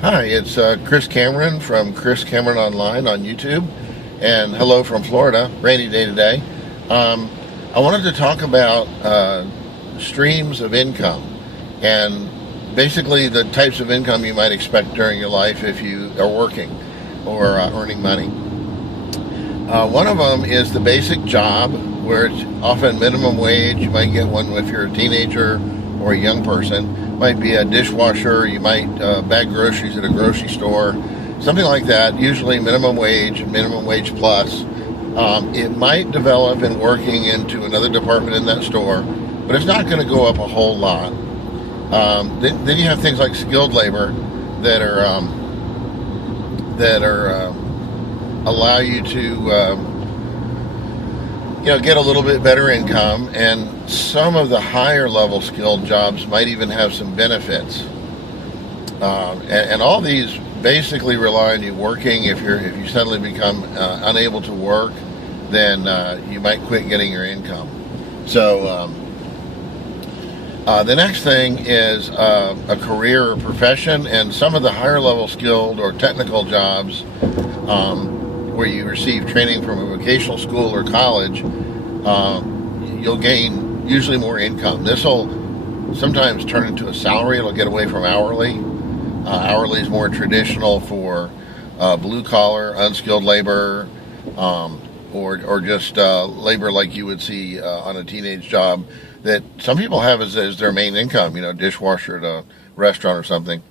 Hi, it's Chris Cameron from Chris Cameron Online on YouTube, and hello from Florida. Rainy day today. Um, I wanted to talk about streams of income and basically the types of income you might expect during your life if you are working or earning money. One of them is the basic job, where it's often minimum wage. You might get one if you're a teenager or a young person. Might be a dishwasher. You might bag groceries at a grocery store, something like that. Usually minimum wage plus. It might develop in working into another department in that store, but it's not going to go up a whole lot. Then you have things like skilled labor that are allow you to get a little bit better income, and some of the higher level skilled jobs might even have some benefits. And all these basically rely on you working. If you suddenly become unable to work, then you might quit getting your income. So the next thing is a career or profession, and some of the higher level skilled or technical jobs where you receive training from a vocational school or college, you'll gain usually more income. This will sometimes turn into a salary. It'll get away from hourly. Hourly is more traditional for blue collar, unskilled labor, or just labor like you would see on a teenage job that some people have as their main income, dishwasher at a restaurant or something.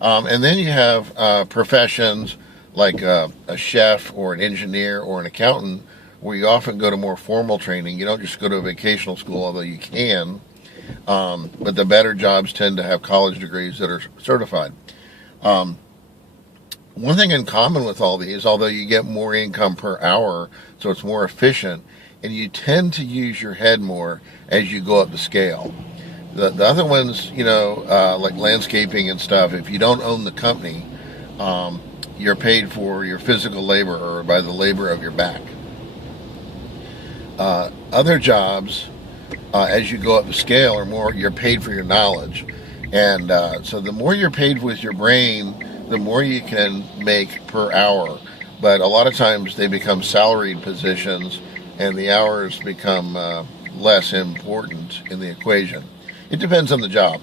And then you have professions like a chef or an engineer or an accountant, where you often go to more formal training. You don't just go to a vocational school, although you can. But the better jobs tend to have college degrees that are certified. One thing in common with all these, although you get more income per hour, so it's more efficient, and you tend to use your head more as you go up the scale. The other ones, like landscaping and stuff, if you don't own the company, you're paid for your physical labor or by the labor of your back. Other jobs, as you go up the scale, are more you're paid for your knowledge. And so the more you're paid with your brain, the more you can make per hour. But a lot of times they become salaried positions, and the hours become less important in the equation. It depends on the job.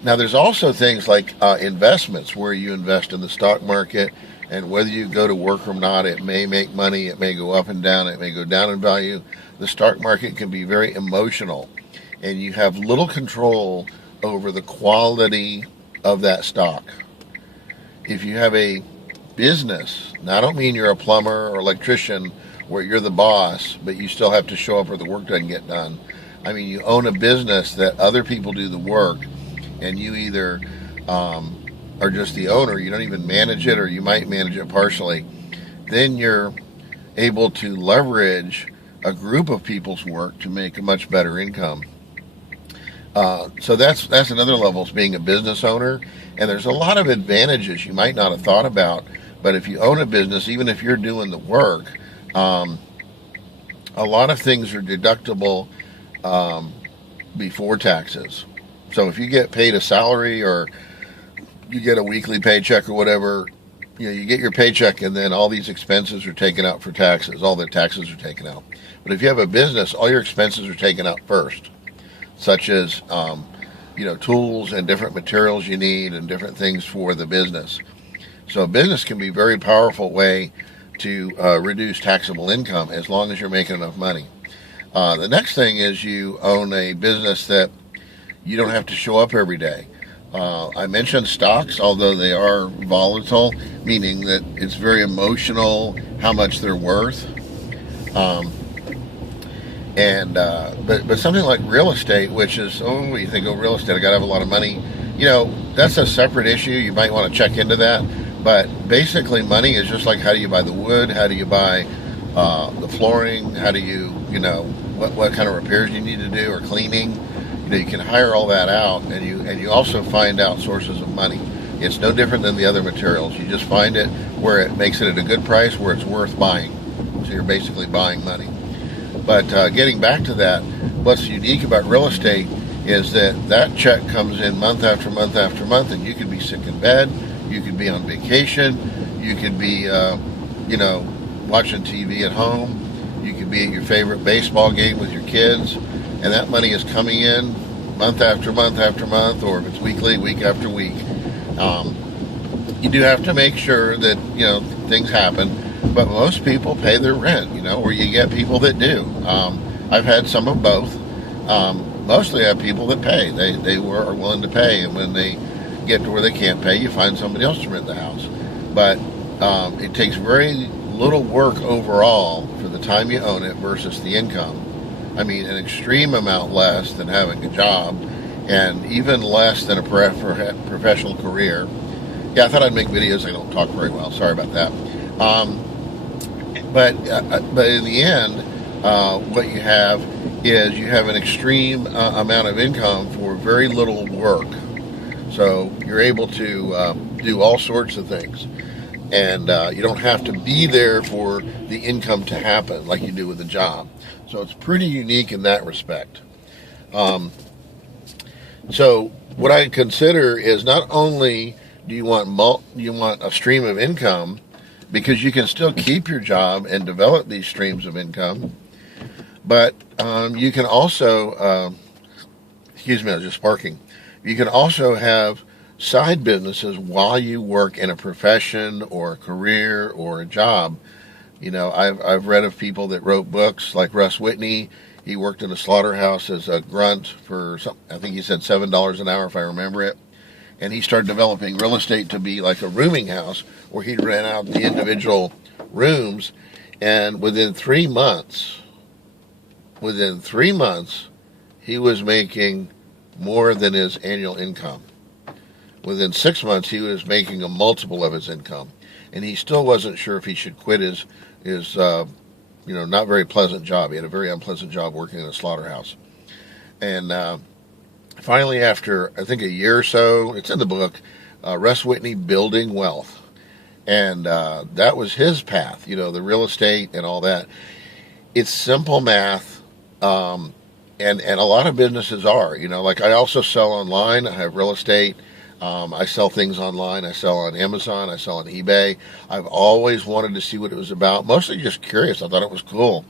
Now, there's also things like investments, where you invest in the stock market, and whether you go to work or not, it may make money, it may go up and down, it may go down in value. The stock market can be very emotional, and you have little control over the quality of that stock. If you have a business, now I don't mean you're a plumber or electrician where you're the boss, but you still have to show up or the work doesn't get done. I mean, you own a business that other people do the work, and you either are just the owner, you don't even manage it, or you might manage it partially. Then you're able to leverage a group of people's work to make a much better income. So that's another level, is being a business owner. And there's a lot of advantages you might not have thought about, but if you own a business, even if you're doing the work, a lot of things are deductible before taxes. So if you get paid a salary, or you get a weekly paycheck or whatever, you get your paycheck, and then all these expenses are taken out for taxes. All the taxes are taken out. But if you have a business, all your expenses are taken out first, such as tools and different materials you need and different things for the business. So a business can be a very powerful way to reduce taxable income, as long as you're making enough money. The next thing is you own a business that you don't have to show up every day. I mentioned stocks, although they are volatile, meaning that it's very emotional how much they're worth. But something like real estate, which is, you think, real estate, I got to have a lot of money. That's a separate issue. You might want to check into that. But basically, money is just like, how do you buy the wood? How do you buy the flooring? How do you, what kind of repairs you need to do, or cleaning? You can hire all that out, and you also find out sources of money. It's no different than the other materials. You just find it where it makes it at a good price, where it's worth buying. So you're basically buying money. But getting back to that, what's unique about real estate is that check comes in month after month after month, and you could be sick in bed, You could be on vacation. You could be, watching TV at home. You could be at your favorite baseball game with your kids, and that money is coming in month after month after month, or if it's weekly, week after week. You do have to make sure that, things happen, but most people pay their rent, or you get people that do. I've had some of both. Mostly I have people that pay. They are willing to pay, and when they get to where they can't pay, you find somebody else to rent the house. But it takes very little work overall for the time you own it versus the income. I mean, an extreme amount less than having a job, and even less than a professional career. Yeah, I thought I'd make videos. I don't talk very well. Sorry about that. But in the end, what you have is you have an extreme amount of income for very little work. So you're able to do all sorts of things. And you don't have to be there for the income to happen like you do with a job. So it's pretty unique in that respect. So what I consider is not only do you want a stream of income, because you can still keep your job and develop these streams of income, but you can also, excuse me, I was just sparking. You can also have side businesses while you work in a profession or a career or a job. I've read of people that wrote books, like Russ Whitney. He worked in a slaughterhouse as a grunt for I think he said $7 an hour, if I remember it. And he started developing real estate to be like a rooming house where he'd rent out the individual rooms. And within 3 months, he was making more than his annual income. Within 6 months, he was making a multiple of his income. And he still wasn't sure if he should quit his not very pleasant job. He had a very unpleasant job working in a slaughterhouse. And finally, after, I think, a year or so, it's in the book, Russ Whitney, Building Wealth. And that was his path, the real estate and all that. It's simple math, and a lot of businesses are. Like I also sell online. I have real estate. I sell things online. I sell on Amazon. I sell on eBay. I've always wanted to see what it was about, mostly just curious. I thought it was cool.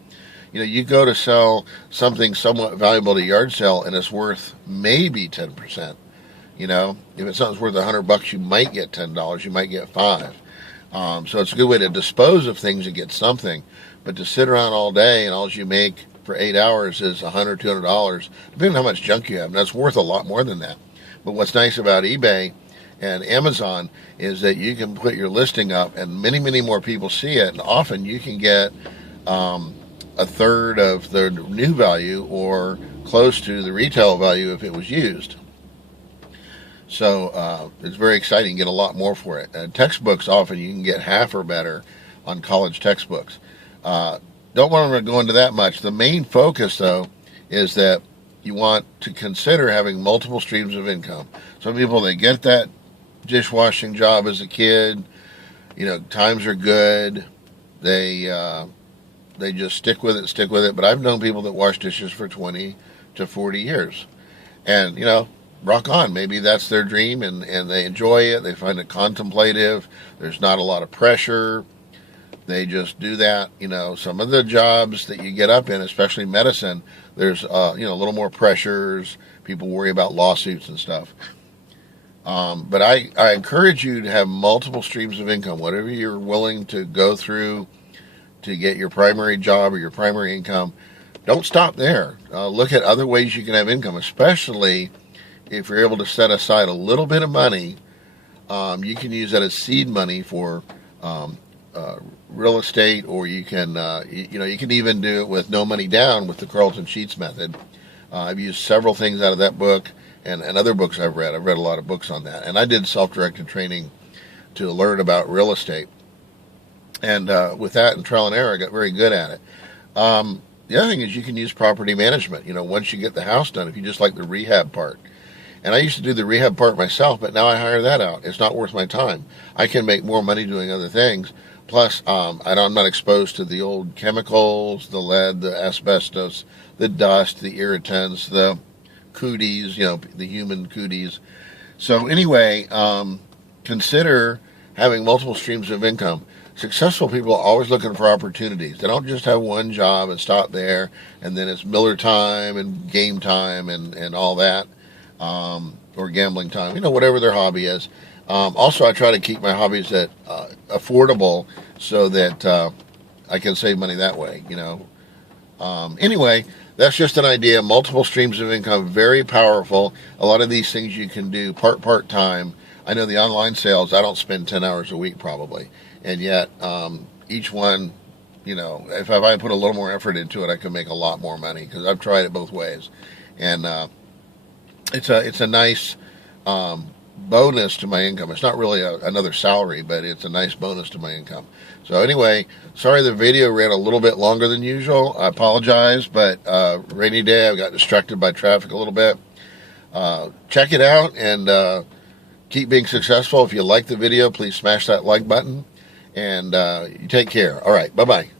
You go to sell something somewhat valuable at a yard sale, and it's worth maybe 10%. If it's something's worth $100, you might get $10. You might get $5. So it's a good way to dispose of things and get something. But to sit around all day and all you make for 8 hours is $100, $200, depending on how much junk you have. And that's worth a lot more than that. But what's nice about eBay and Amazon is that you can put your listing up and many, many more people see it. And often you can get a third of the new value or close to the retail value if it was used. So it's very exciting. You get a lot more for it. Textbooks, often you can get half or better on college textbooks. Don't want to go into that much. The main focus, though, is that you want to consider having multiple streams of income. Some people, they get that dishwashing job as a kid. Times are good. They just stick with it. But I've known people that wash dishes for 20 to 40 years. And, rock on. Maybe that's their dream, and they enjoy it. They find it contemplative. There's not a lot of pressure. They just do that. Some of the jobs that you get up in, especially medicine, there's, a little more pressures. People worry about lawsuits and stuff. But I encourage you to have multiple streams of income, whatever you're willing to go through to get your primary job or your primary income. Don't stop there. Look at other ways you can have income, especially if you're able to set aside a little bit of money. You can use that as seed money for real estate, or you can you can even do it with no money down with the Carlton Sheets method. I've used several things out of that book and other books I've read. I've read a lot of books on that, and I did self-directed training to learn about real estate, and with that and trial and error, I got very good at it. The other thing is you can use property management. Once you get the house done, if you just like the rehab part. And I used to do the rehab part myself, but now I hire that out. It's not worth my time. I can make more money doing other things. Plus, I'm not exposed to the old chemicals, the lead, the asbestos, the dust, the irritants, the cooties, the human cooties. So anyway, kind consider having multiple streams of income. Successful people are always looking for opportunities. They don't just have one job and stop there, and then it's Miller time and game time and all that, or gambling time, whatever their hobby is. Also, I try to keep my hobbies affordable so that I can save money that way, Anyway, that's just an idea. Multiple streams of income, very powerful. A lot of these things you can do part-time. I know the online sales, I don't spend 10 hours a week probably. And yet, each one, if I put a little more effort into it, I can make a lot more money because I've tried it both ways. And it's a nice bonus to my income. It's not really another salary, but it's a nice bonus to my income. So anyway, sorry the video ran a little bit longer than usual. I apologize, but rainy day, I got distracted by traffic a little bit. Check it out and keep being successful. If you like the video, please smash that like button. And you take care. All right, bye-bye.